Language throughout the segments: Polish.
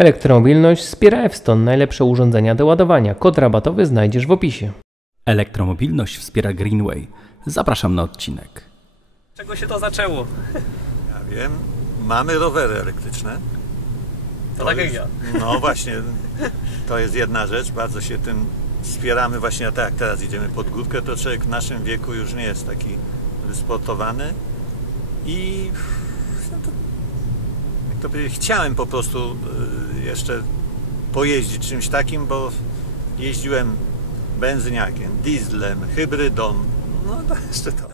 Elektromobilność wspiera Evston, najlepsze urządzenia do ładowania. Kod rabatowy znajdziesz w opisie. Elektromobilność wspiera Greenway. Zapraszam na odcinek. Czego się to zaczęło? Ja wiem, mamy rowery elektryczne. To tak jak ja. No właśnie, to jest jedna rzecz, bardzo się tym wspieramy właśnie, tak jak teraz idziemy pod górkę, to człowiek w naszym wieku już nie jest taki wysportowany i no to, jak to powiedzieć, chciałem po prostu jeszcze pojeździć czymś takim, bo jeździłem benzyniakiem, dieslem, hybrydą, no to jeszcze to.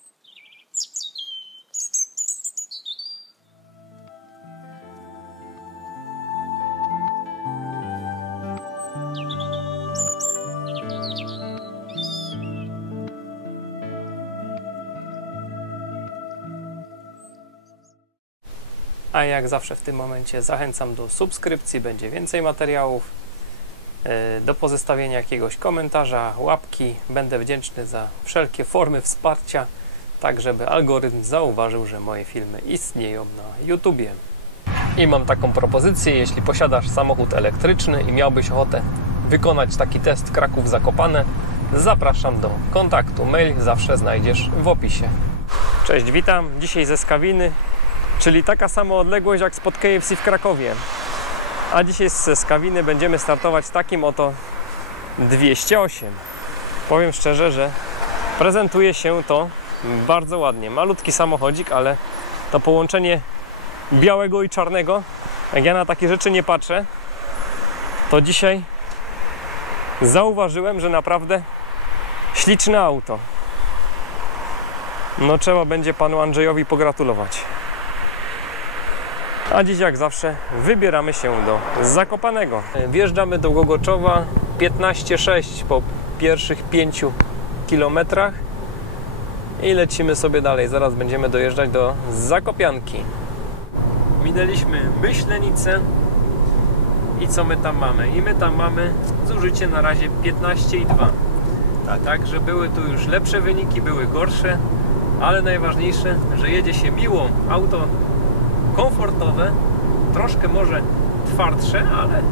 A jak zawsze w tym momencie zachęcam do subskrypcji, będzie więcej materiałów, do pozostawienia jakiegoś komentarza, łapki. Będę wdzięczny za wszelkie formy wsparcia, tak żeby algorytm zauważył, że moje filmy istnieją na YouTubie. I mam taką propozycję, jeśli posiadasz samochód elektryczny i miałbyś ochotę wykonać taki test Kraków-Zakopane, zapraszam do kontaktu. Mail zawsze znajdziesz w opisie. Cześć, witam. Dzisiaj ze Skawiny, czyli taka sama odległość jak spod KFC w Krakowie. A dzisiaj ze Skawiny będziemy startować takim oto 208. Powiem szczerze, że prezentuje się to bardzo ładnie. Malutki samochodzik, ale to połączenie białego i czarnego, jak ja na takie rzeczy nie patrzę, to dzisiaj zauważyłem, że naprawdę śliczne auto. No trzeba będzie panu Andrzejowi pogratulować. A dziś jak zawsze wybieramy się do Zakopanego. Wjeżdżamy do Głogoczowa 15,6 po pierwszych 5 kilometrach i lecimy sobie dalej. Zaraz będziemy dojeżdżać do Zakopianki. Minęliśmy Myślenicę i co my tam mamy? I my tam mamy zużycie na razie 15,2. Także były tu już lepsze wyniki, były gorsze, ale najważniejsze, że jedzie się miło. Auto komfortowe, troszkę może twardsze, ale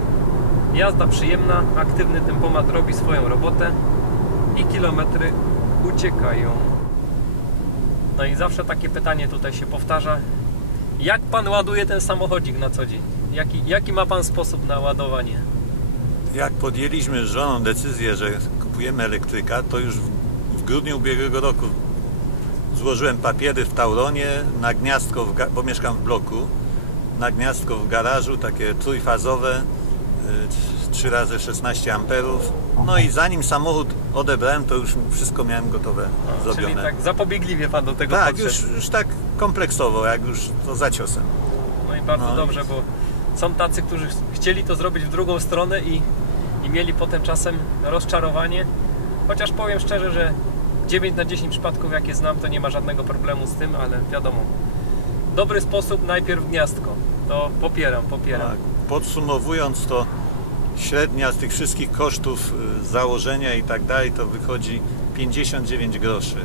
jazda przyjemna, aktywny tempomat robi swoją robotę i kilometry uciekają. No i zawsze takie pytanie tutaj się powtarza: jak pan ładuje ten samochodzik na co dzień? Jaki ma pan sposób na ładowanie? Jak podjęliśmy z żoną decyzję, że kupujemy elektryka, to już w grudniu ubiegłego roku złożyłem papiery w Tauronie na gniazdko, bo mieszkam w bloku, na gniazdko w garażu, takie trójfazowe, 3x16 amperów. No i zanim samochód odebrałem, to już wszystko miałem gotowe, zrobione. Czyli tak zapobiegliwie pan do tego tak, podszedł. już tak kompleksowo, jak już to za ciosem. No i bardzo dobrze, bo są tacy, którzy chcieli to zrobić w drugą stronę i mieli potem czasem rozczarowanie. Chociaż powiem szczerze, że 9 na 10 przypadków jakie znam, to nie ma żadnego problemu z tym, ale wiadomo, dobry sposób najpierw gniazdko, to popieram. Tak. Podsumowując, to średnia z tych wszystkich kosztów założenia i tak dalej, to wychodzi 59 groszy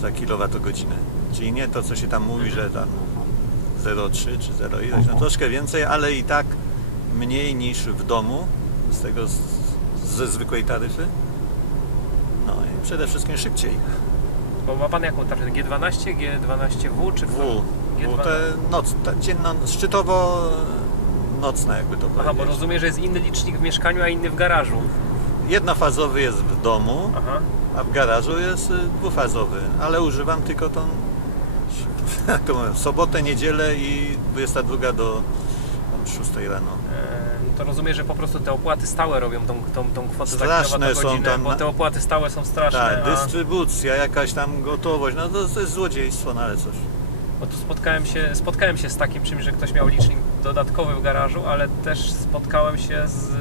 za kilowatogodzinę. Czyli nie to, co się tam mówi, że tam 0,3 czy 0,1, no troszkę więcej, ale i tak mniej niż w domu ze zwykłej taryfy. No i przede wszystkim szybciej. Bo ma pan jaką taryfę? G12, G12W czy W? G12? Te dzienno, szczytowo nocna, jakby to powiedzieć. Aha, bo rozumiem, że jest inny licznik w mieszkaniu, a inny w garażu. Jednofazowy jest w domu, Aha. a w garażu jest dwufazowy, ale używam tylko tą sobotę, niedzielę i 22 do 6 rano. To rozumiem, że po prostu te opłaty stałe robią tą kwotę straszne za kilowatogodzinę, są tam, bo te opłaty stałe są straszne. Tak, dystrybucja, jakaś tam gotowość, no to jest złodziejstwo, no ale coś. Bo tu spotkałem się z takim czymś, że ktoś miał licznik dodatkowy w garażu, ale też spotkałem się z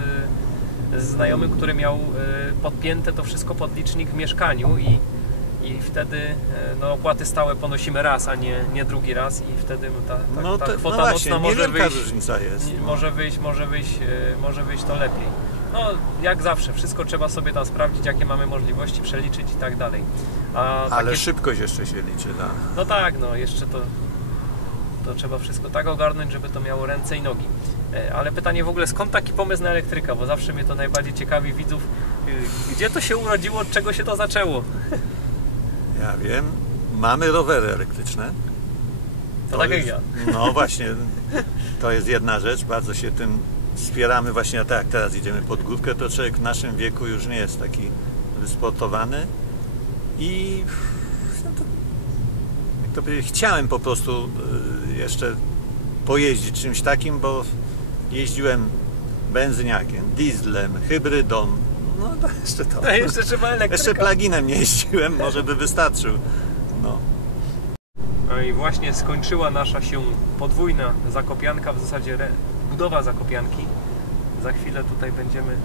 znajomym, który miał podpięte to wszystko pod licznik w mieszkaniu i wtedy no, opłaty stałe ponosimy raz, a nie drugi raz i wtedy ta kwota nocna może wyjść, różnica jest. Może wyjść to lepiej. No jak zawsze, wszystko trzeba sobie tam sprawdzić, jakie mamy możliwości, przeliczyć i tak dalej. Ale szybkość jeszcze się liczy, tak? No tak, no jeszcze to trzeba wszystko tak ogarnąć, żeby to miało ręce i nogi. Ale pytanie w ogóle, skąd taki pomysł na elektryka? Bo zawsze mnie to najbardziej ciekawi widzów. Gdzie to się urodziło, od czego się to zaczęło? Ja wiem, mamy rowery elektryczne. To tak jak ja. No właśnie, to jest jedna rzecz, bardzo się tym wspieramy właśnie, tak jak teraz idziemy pod górkę, to człowiek w naszym wieku już nie jest taki wysportowany i no to, jak to powiedzieć, chciałem po prostu jeszcze pojeździć czymś takim, bo jeździłem benzyniakiem, dieslem, hybrydą, no to jeszcze to. A jeszcze trzeba elektryka. Jeszcze pluginem nie jeździłem, może by wystarczył. No. No i właśnie skończyła nasza się podwójna zakopianka, w zasadzie budowa zakopianki. Za chwilę tutaj będziemy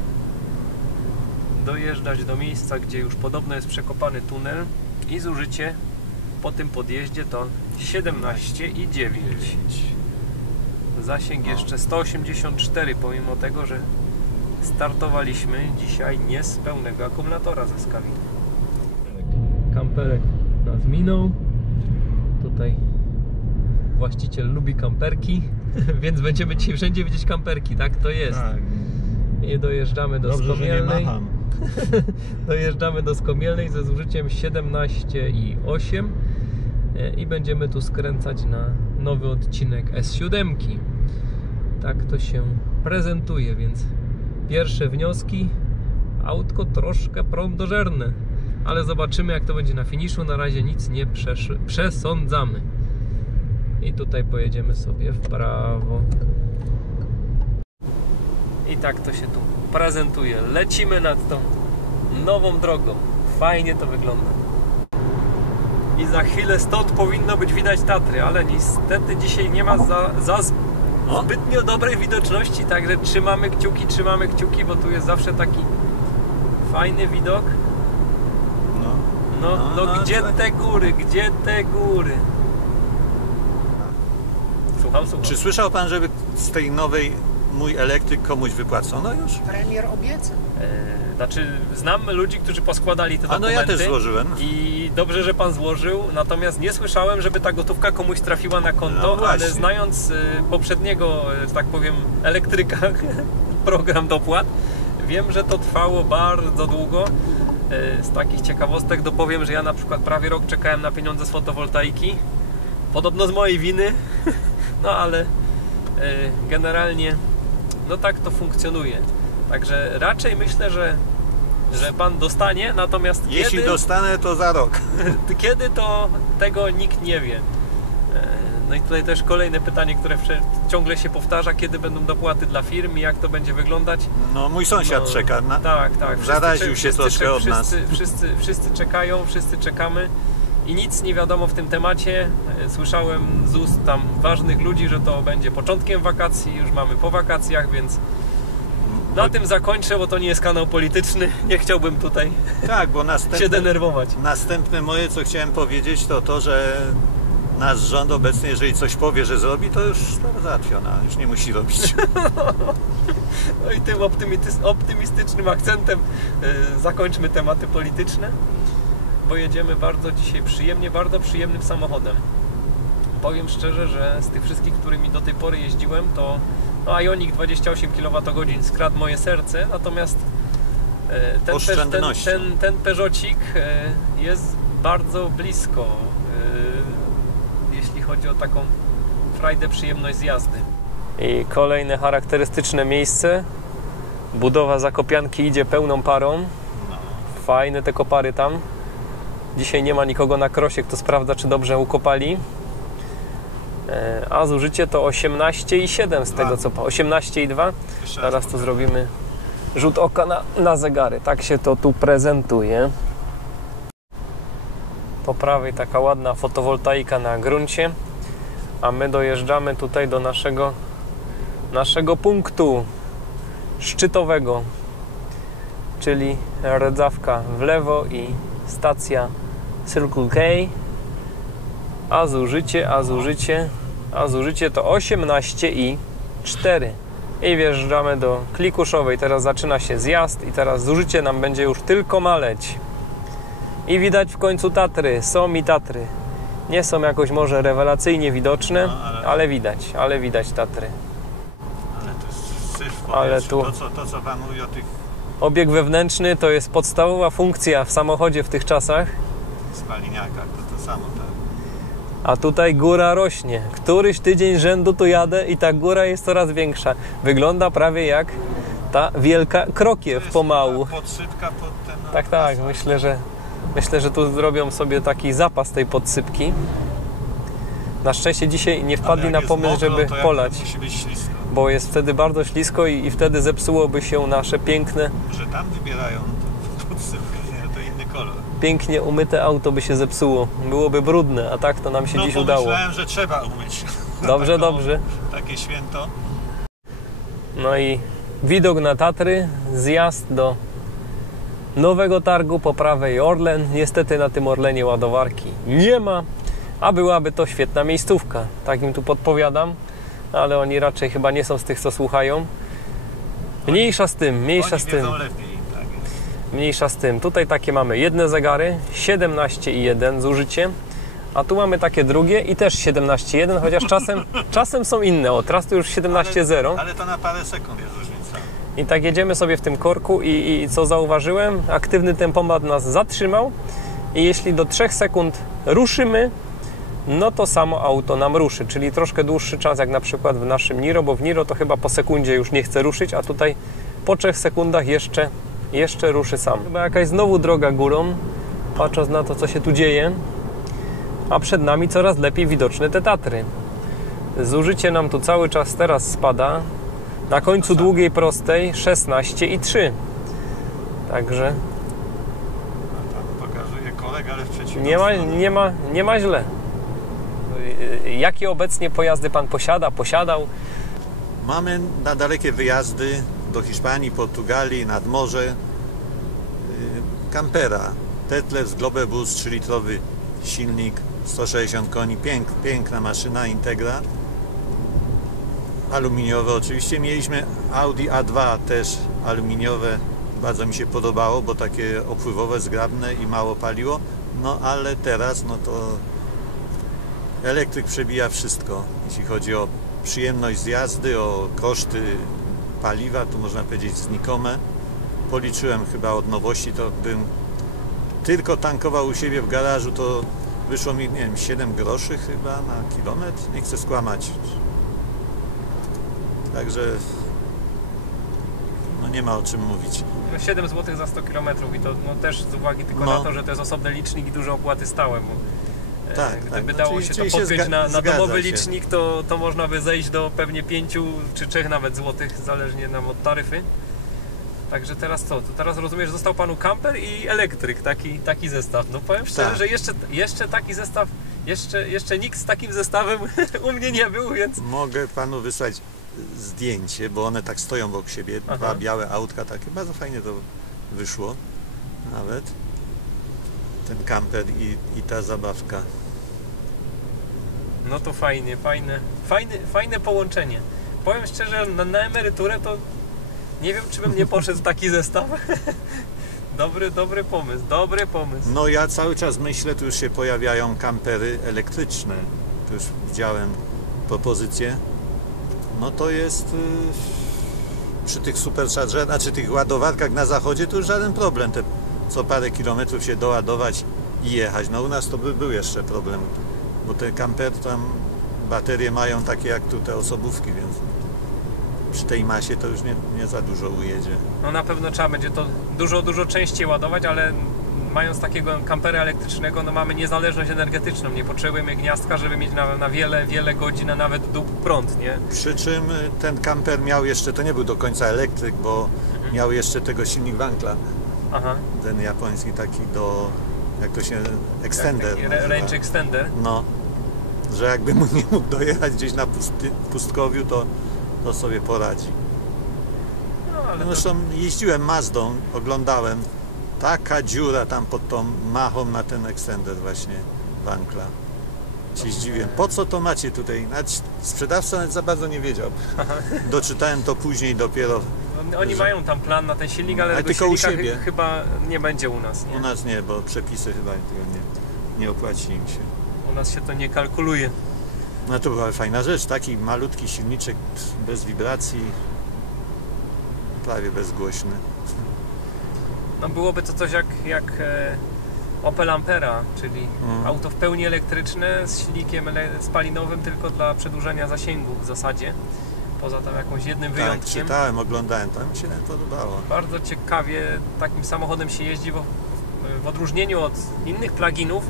dojeżdżać do miejsca, gdzie już podobno jest przekopany tunel i zużycie po tym podjeździe to 17,9. Zasięg jeszcze 184, pomimo tego, że startowaliśmy dzisiaj nie z pełnego akumulatora ze skali. Kamperek nas minął. Tutaj właściciel lubi kamperki, więc będziemy dzisiaj wszędzie widzieć kamperki, tak to jest. Tak. I dojeżdżamy do Dobrze, Skomielnej. że nie macham. Dojeżdżamy do Skomielnej ze zużyciem 17,8 i będziemy tu skręcać na nowy odcinek S7. Tak to się prezentuje, więc pierwsze wnioski, autko troszkę prądożerne, ale zobaczymy, jak to będzie na finiszu. Na razie nic nie przesądzamy. I tutaj pojedziemy sobie w prawo. I tak to się tu prezentuje. Lecimy nad tą nową drogą. Fajnie to wygląda. I za chwilę stąd powinno być widać Tatry, ale niestety dzisiaj nie ma zbytnio dobrej widoczności, także trzymamy kciuki, bo tu jest zawsze taki fajny widok. No, gdzie te góry, gdzie te góry? Słucham. Czy słyszał pan, żeby z tej nowej mój elektryk komuś wypłacono już? Premier obiecał. Znaczy, znam ludzi, którzy poskładali te dokumenty. No ja też złożyłem. I dobrze, że pan złożył, natomiast nie słyszałem, żeby ta gotówka komuś trafiła na konto, no ale znając poprzedniego, że tak powiem, elektryka, program dopłat, wiem, że to trwało bardzo długo. Z takich ciekawostek dopowiem, że ja na przykład prawie rok czekałem na pieniądze z fotowoltaiki. Podobno z mojej winy, no ale generalnie no tak to funkcjonuje. Także raczej myślę, że pan dostanie, natomiast jeśli dostanę, to za rok. Kiedy to tego nikt nie wie. No i tutaj też kolejne pytanie, które ciągle się powtarza, kiedy będą dopłaty dla firm i jak to będzie wyglądać. No mój sąsiad czeka. Tak. Zaraził się troszkę od nas. Wszyscy czekają, wszyscy czekamy i nic nie wiadomo w tym temacie. Słyszałem z ust tam ważnych ludzi, że to będzie początkiem wakacji, już mamy po wakacjach, więc na tym zakończę, bo to nie jest kanał polityczny. Nie chciałbym tutaj bo się denerwować. Następne moje, co chciałem powiedzieć, to że nasz rząd obecnie, jeżeli coś powie, że zrobi, to już sprawa załatwiona, już nie musi robić. No i tym optymistycznym akcentem zakończmy tematy polityczne, bo jedziemy bardzo dzisiaj przyjemnie, bardzo przyjemnym samochodem. Powiem szczerze, że z tych wszystkich, którymi do tej pory jeździłem, to Ioniq 28 kWh skradł moje serce, natomiast ten Peugeotik jest bardzo blisko, jeśli chodzi o taką frajdę, przyjemność z jazdy. I kolejne charakterystyczne miejsce. Budowa zakopianki idzie pełną parą. Fajne te kopary tam. Dzisiaj nie ma nikogo na krosie, kto sprawdza, czy dobrze ukopali. A zużycie to 18,7 z tego co... 18,2. Teraz to zrobimy rzut oka na zegary. Tak się to tu prezentuje. Po prawej taka ładna fotowoltaika na gruncie, a my dojeżdżamy tutaj do naszego punktu szczytowego, czyli Redzawka w lewo i stacja Circle K, a zużycie to 18,4 i wjeżdżamy do Klikuszowej. Teraz zaczyna się zjazd i teraz zużycie nam będzie już tylko maleć. I widać w końcu Tatry. Są i Tatry. Nie są jakoś może rewelacyjnie widoczne, ale widać Tatry. Ale to Ale tu To co pan mówi o tych obieg wewnętrzny to jest podstawowa funkcja w samochodzie w tych czasach. spaliniakach, to samo, tak. A tutaj góra rośnie. Któryś tydzień rzędu tu jadę i ta góra jest coraz większa. Wygląda prawie jak ta wielka krokiew pomału. Podsypka pod ten... Tak, tak. Myślę, że tu zrobią sobie taki zapas tej podsypki. Na szczęście dzisiaj nie wpadli na pomysł, mokro, żeby to polać. Musi być ślisko. Bo jest wtedy bardzo ślisko i wtedy zepsułoby się nasze piękne, Że tam wybierają podsypkę, nie, to inny kolor. pięknie umyte auto by się zepsuło. Byłoby brudne, a tak to nam się dziś udało. Myślałem, że trzeba umyć. Dobrze, dobrze. Takie święto. No i widok na Tatry, zjazd do Nowego Targu, po prawej Orlen. Niestety na tym Orlenie ładowarki nie ma, a byłaby to świetna miejscówka. Tak im tu podpowiadam, ale oni raczej chyba nie są z tych, co słuchają. Mniejsza z tym, mniejsza z tym. Lepiej, tak jest. Mniejsza z tym. Tutaj takie mamy jedne zegary, 17,1 zużycie, a tu mamy takie drugie i też 17,1, chociaż czasem są inne. O, teraz to już 17,0. Ale to na parę sekund jest różnica. I tak jedziemy sobie w tym korku i co zauważyłem, aktywny tempomat nas zatrzymał i jeśli do 3 sekund ruszymy, no to samo auto nam ruszy, czyli troszkę dłuższy czas jak na przykład w naszym Niro, bo w Niro to chyba po sekundzie już nie chce ruszyć, a tutaj po 3 sekundach jeszcze ruszy sam. Chyba jakaś znowu droga górą, patrząc na to, co się tu dzieje, a przed nami coraz lepiej widoczne te Tatry. Zużycie nam tu cały czas teraz spada. Na końcu długiej prostej 16,3. Także Tam pokazuje kolega, ale w przeciwnym nie ma źle. Jakie obecnie pojazdy pan posiadał? Mamy na dalekie wyjazdy do Hiszpanii, Portugalii, nad morze kampera. Tetler z Globebus, 3-litrowy silnik, 160 koni, piękna maszyna, Integra. Aluminiowe oczywiście. Mieliśmy Audi A2 też aluminiowe. Bardzo mi się podobało, bo takie opływowe, zgrabne i mało paliło. No ale teraz no to elektryk przebija wszystko. Jeśli chodzi o przyjemność z jazdy, o koszty paliwa, to można powiedzieć znikome. Policzyłem chyba od nowości, to bym tylko tankował u siebie w garażu, to wyszło mi, nie wiem, 7 groszy chyba na kilometr. Nie chcę skłamać. Także no nie ma o czym mówić. 7 zł za 100 km i to no, też z uwagi tylko na to, że to jest osobny licznik i duże opłaty stałe, bo tak, gdyby tak. dało się to podpiąć na domowy licznik, to można by zejść do pewnie 5 czy 3 nawet złotych, zależnie nam od taryfy. Także teraz co? To teraz rozumiem, że został panu kamper i elektryk, taki zestaw. No powiem szczerze, tak. że jeszcze taki zestaw, jeszcze nikt z takim zestawem u mnie nie był, więc... Mogę panu wysłać zdjęcie, bo one tak stoją obok siebie, dwa białe autka, takie bardzo fajnie to wyszło nawet, ten kamper i ta zabawka. No to fajne połączenie. Powiem szczerze, na emeryturę to nie wiem, czy bym nie poszedł w taki zestaw. Dobry pomysł. No ja cały czas myślę, tu już się pojawiają kampery elektryczne, tu już widziałem propozycje. No to jest przy tych superchargerach, znaczy tych ładowarkach na zachodzie to już żaden problem, te co parę kilometrów się doładować i jechać. No u nas to by był jeszcze problem, bo te kampery tam baterie mają takie jak tu te osobówki, więc przy tej masie to już nie za dużo ujedzie. No na pewno trzeba będzie to dużo częściej ładować, ale mając takiego kampera elektrycznego, no mamy niezależność energetyczną, nie potrzebujemy gniazdka, żeby mieć na wiele godzin, a nawet prąd, nie? Przy czym ten kamper miał jeszcze, to nie był do końca elektryk, bo miał jeszcze tego silnik Wankla. Aha. Ten japoński taki do, jak to się, extender. Range extender. No, że jakby mu nie mógł dojechać gdzieś na pustkowiu, to sobie poradzi. No, ale zresztą jeździłem Mazdą, oglądałem, taka dziura tam pod tą machą na ten extender właśnie Wankla. Się zdziwiłem, po co to macie tutaj? Nawet sprzedawca nawet za bardzo nie wiedział. Doczytałem to później dopiero. Oni mają tam plan na ten silnik, ale tylko u siebie. Chyba nie będzie u nas. Nie? U nas nie, bo przepisy chyba tego nie opłaci im się. U nas się to nie kalkuluje. No to była fajna rzecz, taki malutki silniczek bez wibracji. prawie bezgłośny. No byłoby to coś jak Opel Ampera, czyli auto w pełni elektryczne z silnikiem spalinowym tylko dla przedłużenia zasięgu w zasadzie. Poza tam jakimś jednym wyjątkiem. Tak, czytałem, oglądałem, to mi się podobało. Bardzo ciekawie takim samochodem się jeździ, bo w odróżnieniu od innych pluginów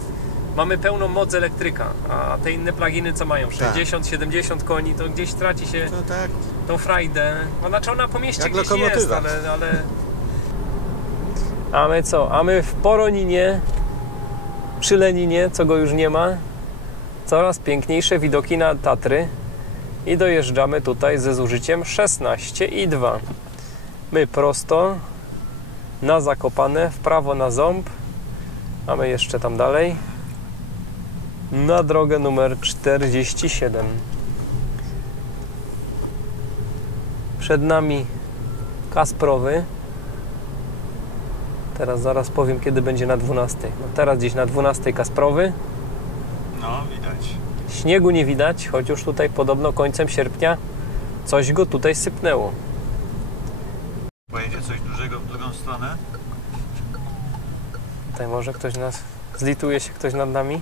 mamy pełną moc elektryka, a te inne pluginy co mają? 60-70 koni, to gdzieś traci się tak. tą frajdę. Znaczy ona po mieście jak gdzieś lokomotywa. jest, ale... A my co? A my w Poroninie, przy Leninie, co go już nie ma, coraz piękniejsze widoki na Tatry i dojeżdżamy tutaj ze zużyciem 16,2. My prosto na Zakopane, w prawo na Ząb, a my jeszcze tam dalej na drogę numer 47. Przed nami Kasprowy. Teraz zaraz powiem, kiedy będzie na 12. No teraz gdzieś na 12 Kasprowy. No, widać. Śniegu nie widać, choć już tutaj podobno końcem sierpnia coś go tutaj sypnęło. Pojedzie coś dużego w drugą stronę? Tutaj może ktoś nas... Zlituje się ktoś nad nami?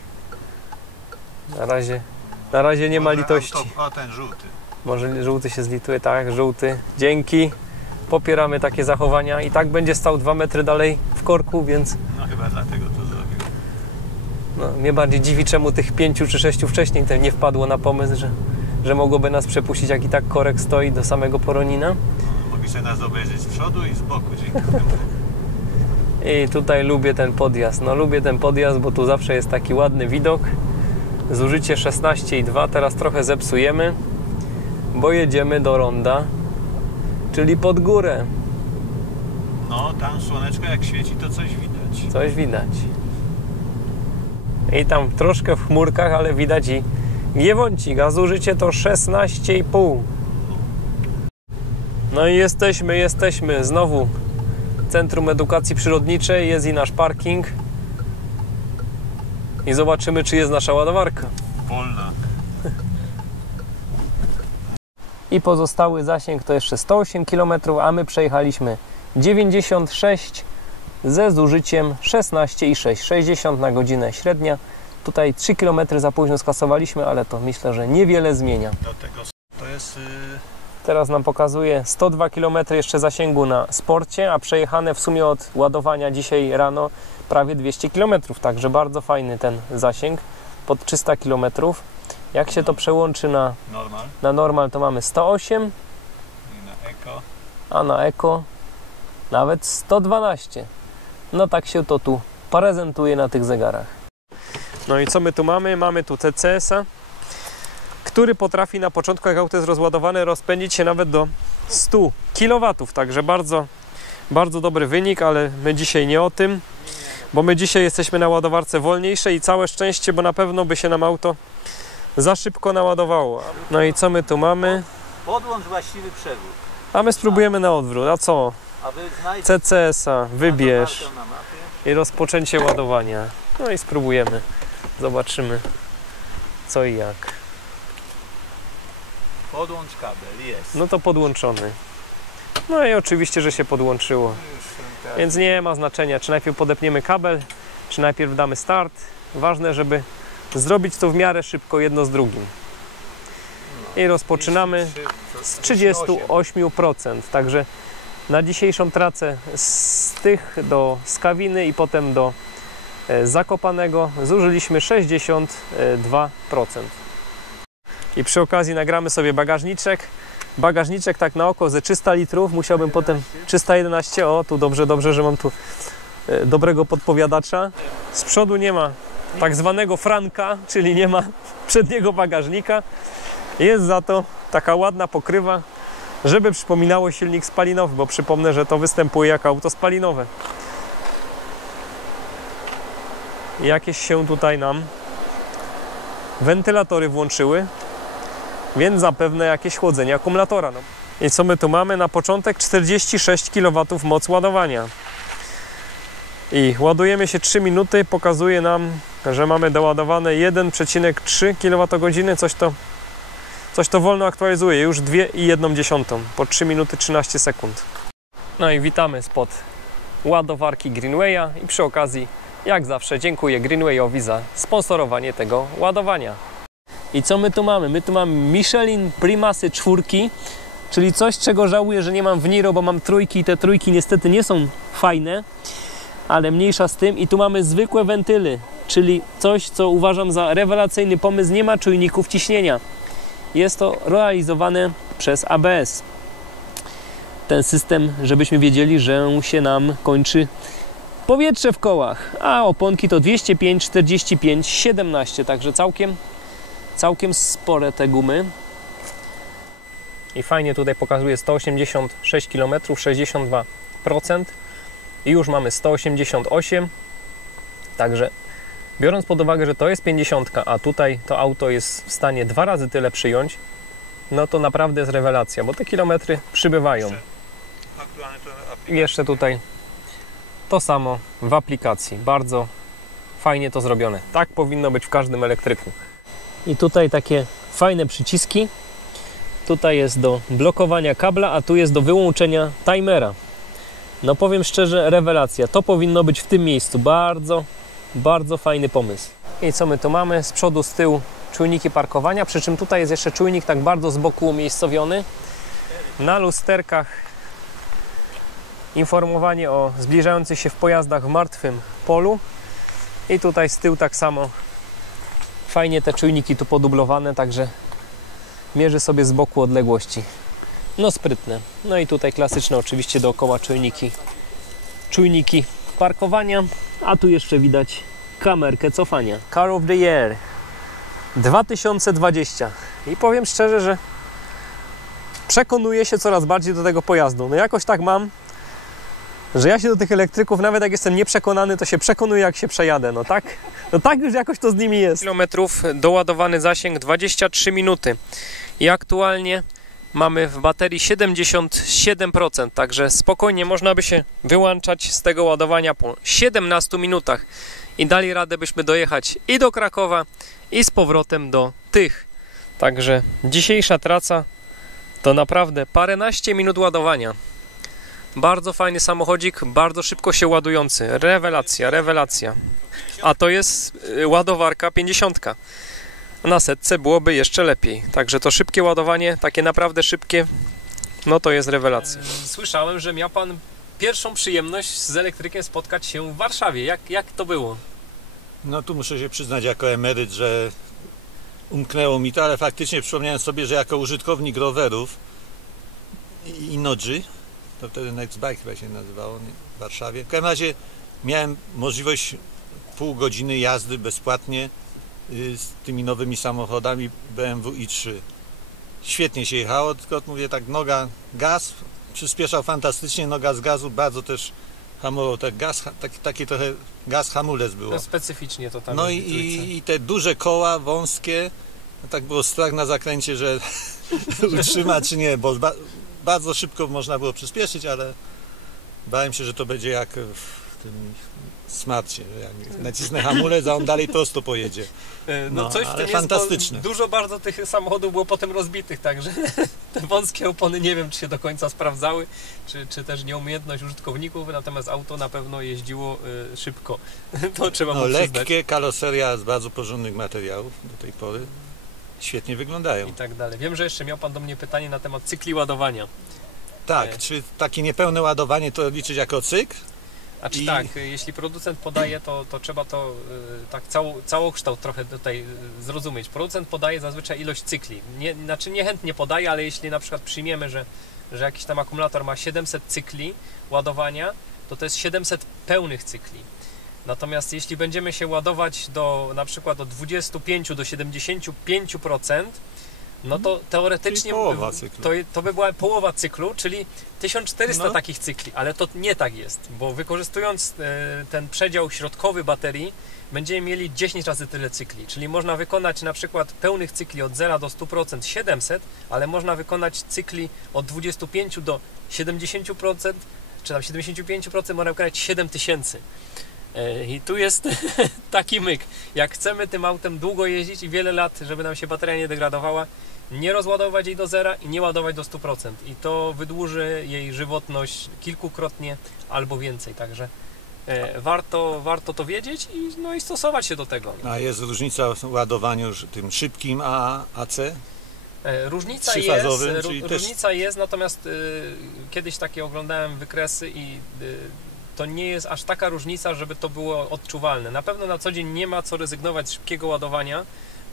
Na razie nie ma litości. O, ten żółty. Może żółty się zlituje, tak, żółty. Dzięki. Popieramy takie zachowania. I tak będzie stał 2 metry dalej w korku, więc... No chyba dlatego to zrobił. No, mnie bardziej dziwi, czemu tych 5 czy 6 wcześniej nie wpadło na pomysł, że mogłoby nas przepuścić, jak i tak korek stoi do samego Poronina. Mogli sobie nas obejrzeć z przodu i z boku dzięki temu. I tutaj lubię ten podjazd. No lubię ten podjazd, bo tu zawsze jest taki ładny widok. Zużycie 16,2. Teraz trochę zepsujemy, bo jedziemy do ronda, czyli pod górę. No, tam słoneczko jak świeci, to coś widać. Coś widać. I tam troszkę w chmurkach, ale widać i Giewącik, a zużycie to 16,5. No i jesteśmy znowu w Centrum Edukacji Przyrodniczej, jest i nasz parking i zobaczymy, czy jest nasza ładowarka. Wolna. I pozostały zasięg to jeszcze 108 km, a my przejechaliśmy 96 ze zużyciem 16,6, 60 na godzinę średnia. Tutaj 3 km za późno skasowaliśmy, ale to myślę, że niewiele zmienia. Do tego to jest... Teraz nam pokazuje 102 km jeszcze zasięgu na sporcie, a przejechane w sumie od ładowania dzisiaj rano prawie 200 km, także bardzo fajny ten zasięg, pod 300 km. Jak się to przełączy na normal, to mamy 108, I na eko. a na eko nawet 112. No tak się to tu prezentuje na tych zegarach. No i co my tu mamy? Mamy tu TCS-a, który potrafi na początku, jak auto jest rozładowane, rozpędzić się nawet do 100 kW. Także bardzo, bardzo dobry wynik, ale my dzisiaj nie o tym, bo my dzisiaj jesteśmy na ładowarce wolniejszej i całe szczęście, bo na pewno by się nam auto za szybko naładowało. No i co my tu mamy? Podłącz właściwy przewód. A my spróbujemy na odwrót. A co? A wy znajdź CCS-a, wybierz na mapie. i rozpoczęcie ładowania. No i spróbujemy. Zobaczymy co i jak. Podłącz kabel, jest. No to podłączony. No i oczywiście, że się podłączyło. Więc nie ma znaczenia, czy najpierw podepniemy kabel, czy najpierw damy start. Ważne, żeby zrobić to w miarę szybko jedno z drugim. I rozpoczynamy z 38%. Także na dzisiejszą trasę z tych do Skawiny i potem do Zakopanego zużyliśmy 62%. I przy okazji nagramy sobie bagażniczek. Bagażniczek tak na oko ze 300 litrów. Musiałbym potem 311. O, tu dobrze, że mam tu dobrego podpowiadacza. Z przodu nie ma tak zwanego franka, czyli nie ma przedniego bagażnika. Jest za to taka ładna pokrywa, żeby przypominało silnik spalinowy, bo przypomnę, że to występuje jako auto spalinowe. Jakieś się tutaj nam wentylatory włączyły, więc zapewne jakieś chłodzenie akumulatora. No. I co my tu mamy? Na początek 46 kW moc ładowania. I ładujemy się 3 minuty, pokazuje nam, że mamy doładowane 1,3 kWh, coś to wolno aktualizuje, już 2,1 po 3 minuty 13 sekund. No i witamy spod ładowarki Greenwaya i przy okazji, jak zawsze, dziękuję Greenwayowi za sponsorowanie tego ładowania. I co my tu mamy? My tu mamy Michelin Primasy 4, czyli coś, czego żałuję, że nie mam w Niro, bo mam trójki i te trójki niestety nie są fajne, ale mniejsza z tym. I tu mamy zwykłe wentyly, czyli coś, co uważam za rewelacyjny pomysł. Nie ma czujników ciśnienia. Jest to realizowane przez ABS. Ten system, żebyśmy wiedzieli, że się nam kończy powietrze w kołach, a oponki to 205, 45, 17, także całkiem spore te gumy. I fajnie tutaj pokazuje 186 km, 62%. I już mamy 188. Także biorąc pod uwagę, że to jest 50, a tutaj to auto jest w stanie 2 razy tyle przyjąć, no to naprawdę jest rewelacja, bo te kilometry przybywają. I jeszcze tutaj to samo w aplikacji. Bardzo fajnie to zrobione. Tak powinno być w każdym elektryku. I tutaj takie fajne przyciski. Tutaj jest do blokowania kabla, a tu jest do wyłączenia timera. No powiem szczerze, rewelacja. To powinno być w tym miejscu. Bardzo, bardzo fajny pomysł. I co my tu mamy? Z przodu, z tyłu czujniki parkowania, przy czym tutaj jest jeszcze czujnik tak bardzo z boku umiejscowiony. Na lusterkach informowanie o zbliżających się w pojazdach w martwym polu. I tutaj z tyłu tak samo fajnie te czujniki tu podublowane, także mierzy sobie z boku odległości. No sprytne. No i tutaj klasyczne oczywiście dookoła czujniki parkowania, a tu jeszcze widać kamerkę cofania. Car of the Year 2020 i powiem szczerze, że przekonuję się coraz bardziej do tego pojazdu. No jakoś tak mam, że ja się do tych elektryków, nawet jak jestem nieprzekonany, to się przekonuję, jak się przejadę. No tak już jakoś to z nimi jest. Kilometrów, doładowany zasięg 23 minuty i aktualnie mamy w baterii 77%, także spokojnie można by się wyłączać z tego ładowania po 17 minutach i dali radę byśmy dojechać i do Krakowa, i z powrotem do Tych. Także dzisiejsza traca to naprawdę paręnaście minut ładowania. Bardzo fajny samochodzik, bardzo szybko się ładujący. Rewelacja, rewelacja. A to jest ładowarka 50. Na setce byłoby jeszcze lepiej. Także to szybkie ładowanie, takie naprawdę szybkie, no to jest rewelacja. Słyszałem, że miał Pan pierwszą przyjemność z elektrykiem spotkać się w Warszawie. Jak to było? No tu muszę się przyznać jako emeryt, że umknęło mi to, ale faktycznie przypomniałem sobie, że jako użytkownik rowerów i Nodży, to wtedy Nextbike chyba się nazywało w Warszawie. W każdym razie miałem możliwość pół godziny jazdy bezpłatnie z tymi nowymi samochodami BMW i3. Świetnie się jechało, tylko mówię tak, noga, gaz, przyspieszał fantastycznie, noga z gazu, bardzo też hamował, tak gaz, taki trochę gaz hamulec było. No specyficznie to tam. No i te duże koła, wąskie, no tak było strach na zakręcie, że utrzyma czy nie, bo bardzo szybko można było przyspieszyć, ale bałem się, że to będzie jak w tym Smarcie, jak nacisnę hamulec, a on dalej prosto pojedzie. No coś w tym fantastyczne. Jest, dużo bardzo tych samochodów było potem rozbitych, także te wąskie opony nie wiem, czy się do końca sprawdzały, czy też nieumiejętność użytkowników, natomiast auto na pewno jeździło szybko. To trzeba mu przyznać. Lekkie, karoseria z bardzo porządnych materiałów do tej pory. Świetnie wyglądają. I tak dalej. Wiem, że jeszcze miał Pan do mnie pytanie na temat cykli ładowania. Tak, czy takie niepełne ładowanie to liczyć jako cykl? Tak, jeśli producent podaje, to trzeba to tak całokształt trochę tutaj zrozumieć. Producent podaje zazwyczaj ilość cykli. Znaczy niechętnie podaje, ale jeśli na przykład przyjmiemy, że jakiś tam akumulator ma 700 cykli ładowania, to jest 700 pełnych cykli. Natomiast jeśli będziemy się ładować na przykład od 25 do 75%, no to teoretycznie to by była połowa cyklu, czyli 1400 takich cykli, ale to nie tak jest, bo wykorzystując ten przedział środkowy baterii będziemy mieli 10 razy tyle cykli, czyli można wykonać na przykład pełnych cykli od 0 do 100% 700, ale można wykonać cykli od 25 do 70%, czy tam 75% można wykonać 7000. I tu jest taki myk. Jak chcemy tym autem długo jeździć i wiele lat, żeby nam się bateria nie degradowała, nie rozładować jej do zera i nie ładować do 100%. I to wydłuży jej żywotność kilkukrotnie albo więcej. Także warto to wiedzieć i stosować się do tego. A jest różnica w ładowaniu tym szybkim AC? Różnica Trzyfazowym, jest, czyli różnica jest, natomiast kiedyś takie oglądałem wykresy i to nie jest aż taka różnica, żeby to było odczuwalne. Na pewno na co dzień nie ma co rezygnować z szybkiego ładowania,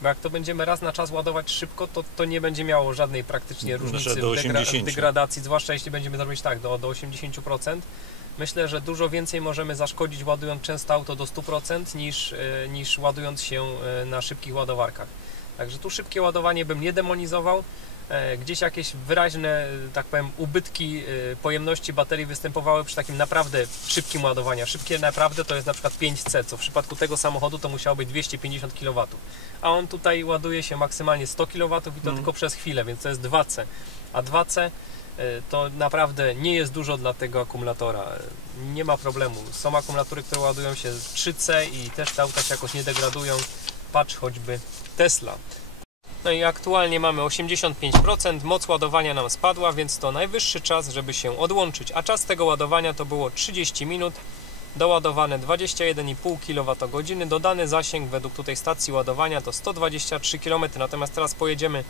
bo jak to będziemy raz na czas ładować szybko, to nie będzie miało żadnej praktycznie różnicy w degradacji, zwłaszcza jeśli będziemy zrobić tak do 80%. Myślę, że dużo więcej możemy zaszkodzić ładując często auto do 100% niż ładując się na szybkich ładowarkach. Także tu szybkie ładowanie bym nie demonizował. Gdzieś jakieś wyraźne, tak powiem, ubytki pojemności baterii występowały przy takim naprawdę szybkim ładowaniu. Szybkie naprawdę to jest na przykład 5C, co w przypadku tego samochodu to musiało być 250 kW. A on tutaj ładuje się maksymalnie 100 kW i to tylko przez chwilę, więc to jest 2C. A 2C to naprawdę nie jest dużo dla tego akumulatora. Nie ma problemu. Są akumulatory, które ładują się 3C i też te auta się jakoś nie degradują. Patrz choćby Tesla. No i aktualnie mamy 85%, moc ładowania nam spadła, więc to najwyższy czas, żeby się odłączyć. A czas tego ładowania to było 30 minut, doładowane 21,5 kWh, dodany zasięg według tutaj stacji ładowania to 123 km, natomiast teraz pojedziemy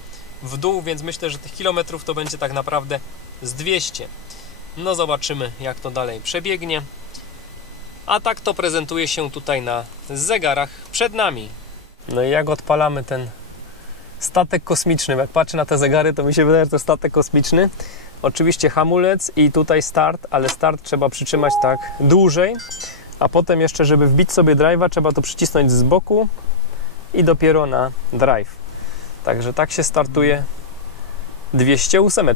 w dół, więc myślę, że tych kilometrów to będzie tak naprawdę z 200. No zobaczymy, jak to dalej przebiegnie. A tak to prezentuje się tutaj na zegarach przed nami. No i jak odpalamy ten statek kosmiczny, jak patrzę na te zegary, to mi się wydaje, że to statek kosmiczny. Oczywiście hamulec i tutaj start, ale start trzeba przytrzymać tak dłużej, a potem jeszcze, żeby wbić sobie drive'a, trzeba to przycisnąć z boku i dopiero na drive. Także tak się startuje 208.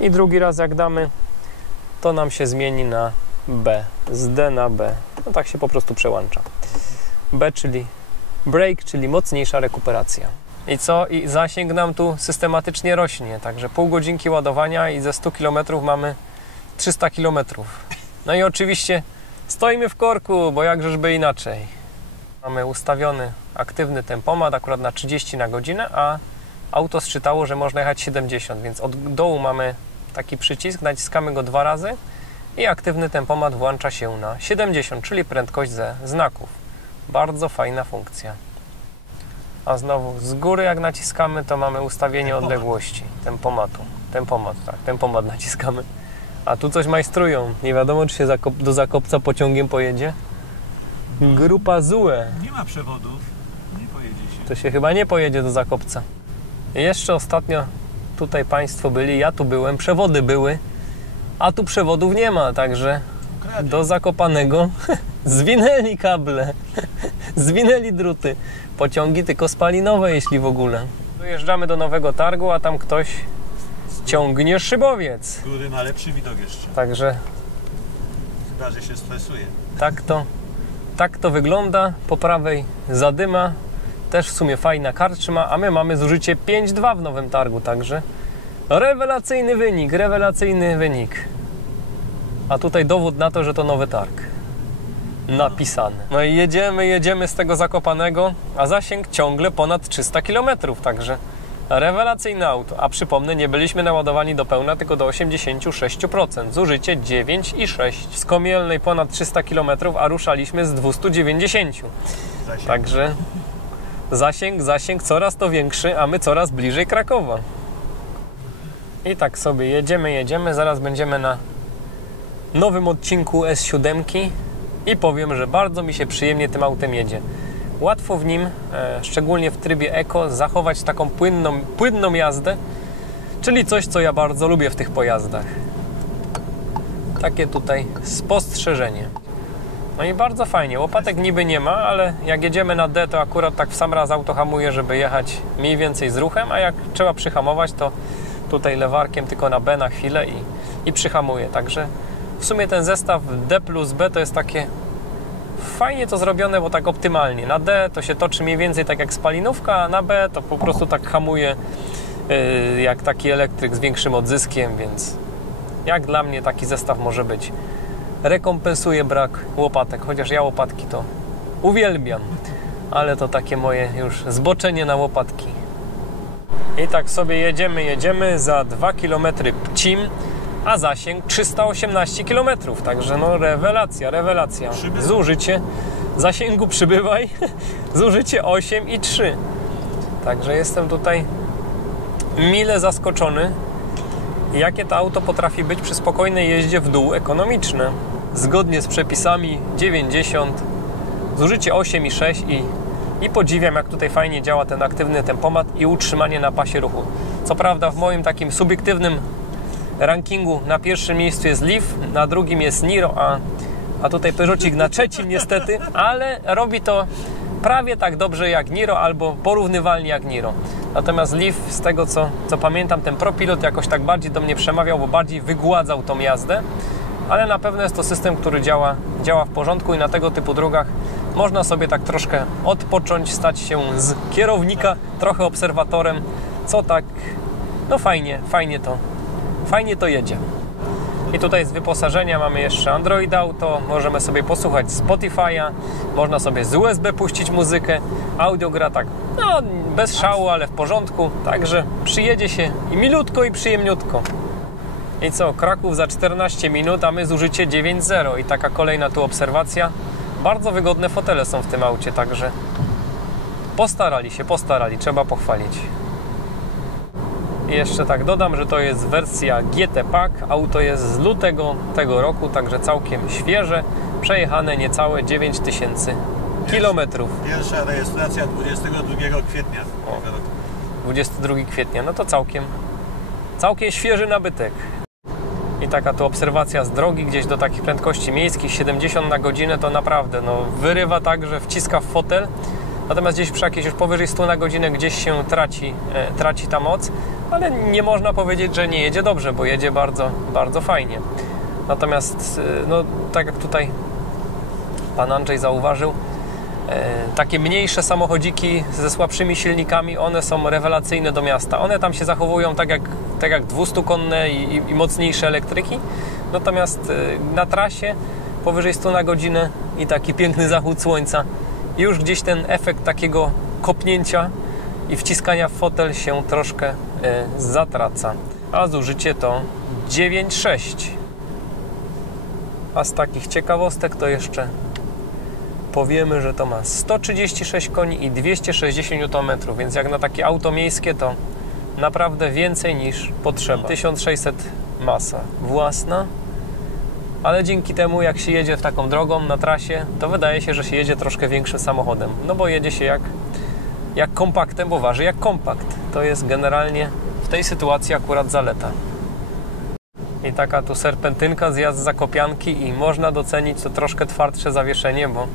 I drugi raz jak damy, to nam się zmieni na B, z D na B. No tak się po prostu przełącza. B, czyli brake, czyli mocniejsza rekuperacja. I co? I zasięg nam tu systematycznie rośnie, także pół godzinki ładowania i ze 100 km mamy 300 km. No i oczywiście stoimy w korku, bo jakżeżby inaczej. Mamy ustawiony aktywny tempomat akurat na 30 na godzinę, a auto sczytało, że można jechać 70, więc od dołu mamy taki przycisk, naciskamy go 2 razy i aktywny tempomat włącza się na 70, czyli prędkość ze znaków. Bardzo fajna funkcja. A znowu z góry jak naciskamy, to mamy ustawienie odległości tempomatu. Tempomat naciskamy. A tu coś majstrują. Nie wiadomo, czy się do Zakopca pociągiem pojedzie. Grupa ZUE. Nie ma przewodów, nie pojedzie się. To się chyba nie pojedzie do Zakopca. Jeszcze ostatnio tutaj Państwo byli, ja tu byłem, przewody były, a tu przewodów nie ma, także do Zakopanego zwinęli kable, zwinęli druty. Pociągi tylko spalinowe, jeśli w ogóle. Dojeżdżamy do Nowego Targu, a tam ktoś ciągnie szybowiec. Góry ma lepszy widok jeszcze. Także Chyba, że się stresuje. tak to wygląda. Po prawej zadyma. Też w sumie fajna karczma, a my mamy zużycie 5,2 w Nowym Targu, także rewelacyjny wynik. A tutaj dowód na to, że to Nowy Targ. Napisane. No i jedziemy z tego Zakopanego, a zasięg ciągle ponad 300 km, także rewelacyjne auto. A przypomnę, nie byliśmy naładowani do pełna, tylko do 86%. Zużycie 9,6. Z Komielnej ponad 300 km, a ruszaliśmy z 290. Także zasięg coraz to większy, a my coraz bliżej Krakowa. I tak sobie jedziemy. Zaraz będziemy na nowym odcinku S7 i powiem, że bardzo mi się przyjemnie tym autem jedzie. Łatwo w nim, szczególnie w trybie Eco, zachować taką płynną jazdę, czyli coś, co ja bardzo lubię w tych pojazdach. Takie tutaj spostrzeżenie. No i bardzo fajnie. Łopatek niby nie ma, ale jak jedziemy na D, to akurat tak w sam raz auto hamuje, żeby jechać mniej więcej z ruchem, a jak trzeba przyhamować, to tutaj lewarkiem tylko na B na chwilę i przyhamuje. Także w sumie ten zestaw D plus B to jest takie fajnie to zrobione, bo tak optymalnie. Na D to się toczy mniej więcej tak jak spalinówka, a na B to po prostu tak hamuje jak taki elektryk z większym odzyskiem, więc jak dla mnie taki zestaw może być. Rekompensuje brak łopatek, chociaż ja łopatki to uwielbiam, ale to takie moje już zboczenie na łopatki. I tak sobie jedziemy za 2 km Pcim, a zasięg 318 km. Także no rewelacja. Zużycie zasięgu przybywaj, zużycie 8,3. Także jestem tutaj mile zaskoczony, jakie to auto potrafi być przy spokojnej jeździe w dół ekonomiczne. Zgodnie z przepisami 90, zużycie 8,6 i podziwiam, jak tutaj fajnie działa ten aktywny tempomat i utrzymanie na pasie ruchu. Co prawda w moim takim subiektywnym rankingu na pierwszym miejscu jest Leaf, na drugim jest Niro, a tutaj Peugeotik na trzecim niestety, ale robi to prawie tak dobrze jak Niro albo porównywalnie jak Niro. Natomiast Leaf, z tego co pamiętam, ten ProPilot jakoś tak bardziej do mnie przemawiał, bo bardziej wygładzał tą jazdę, ale na pewno jest to system, który działa w porządku i na tego typu drogach można sobie tak troszkę odpocząć, stać się z kierownika trochę obserwatorem, co tak, no fajnie to jedzie. I tutaj z wyposażenia mamy jeszcze Android Auto, możemy sobie posłuchać Spotify'a, można sobie z USB puścić muzykę, audio gra tak, no bez szału, ale w porządku, także przyjedzie się i milutko i przyjemniutko. I co, Kraków za 14 minut, a my zużycie 9,0 i taka kolejna tu obserwacja. Bardzo wygodne fotele są w tym aucie, także postarali, trzeba pochwalić. I jeszcze tak dodam, że to jest wersja GT Pack, auto jest z lutego tego roku, także całkiem świeże, przejechane niecałe 9000 km. Pierwsza rejestracja 22 kwietnia. 22 kwietnia, no to całkiem świeży nabytek. I taka tu obserwacja z drogi, gdzieś do takich prędkości miejskich 70 na godzinę to naprawdę wyrywa tak, że wciska w fotel. Natomiast gdzieś przy jakiejś już powyżej 100 na godzinę gdzieś się traci ta moc, ale nie można powiedzieć, że nie jedzie dobrze, bo jedzie bardzo, bardzo fajnie. Natomiast no, tak jak tutaj pan Andrzej zauważył, takie mniejsze samochodziki ze słabszymi silnikami, one są rewelacyjne do miasta. One tam się zachowują tak jak 200-konne i mocniejsze elektryki. Natomiast na trasie powyżej 100 na godzinę i taki piękny zachód słońca, już gdzieś ten efekt takiego kopnięcia i wciskania w fotel się troszkę zatraca. A zużycie to 9,6. A z takich ciekawostek to jeszcze powiemy, że to ma 136 koni i 260 Nm, więc jak na takie auto miejskie to naprawdę więcej niż potrzeba. 1600 masa własna, ale dzięki temu, jak się jedzie w taką drogą na trasie, to wydaje się, że się jedzie troszkę większym samochodem, no bo jedzie się jak kompaktem, bo waży jak kompakt. To jest generalnie w tej sytuacji akurat zaleta. I taka tu serpentynka, zjazd z Zakopianki i można docenić to troszkę twardsze zawieszenie, bo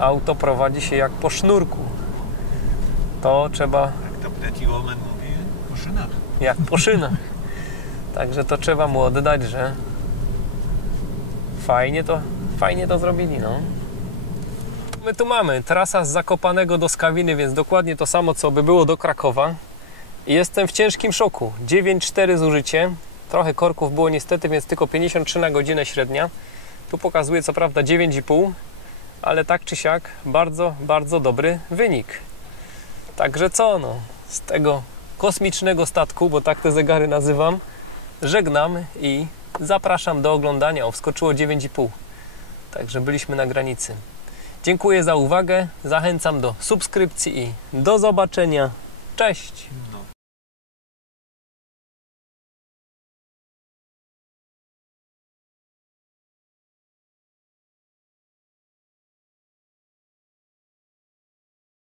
auto prowadzi się jak po sznurku. To trzeba... Jak to Pretty Woman mówi, po szynach. Jak po szynach. Także to trzeba mu oddać, że fajnie to zrobili, no. My tu mamy trasa z Zakopanego do Skawiny, więc dokładnie to samo, co by było do Krakowa. I jestem w ciężkim szoku. 9,4 zużycie. Trochę korków było niestety, więc tylko 53 na godzinę średnia. Tu pokazuje co prawda 9,5, ale tak czy siak bardzo, bardzo dobry wynik. Także co, no, z tego kosmicznego statku, bo tak te zegary nazywam, żegnam i zapraszam do oglądania. Wskoczyło 9,5. Także byliśmy na granicy. Dziękuję za uwagę, zachęcam do subskrypcji i do zobaczenia. Cześć!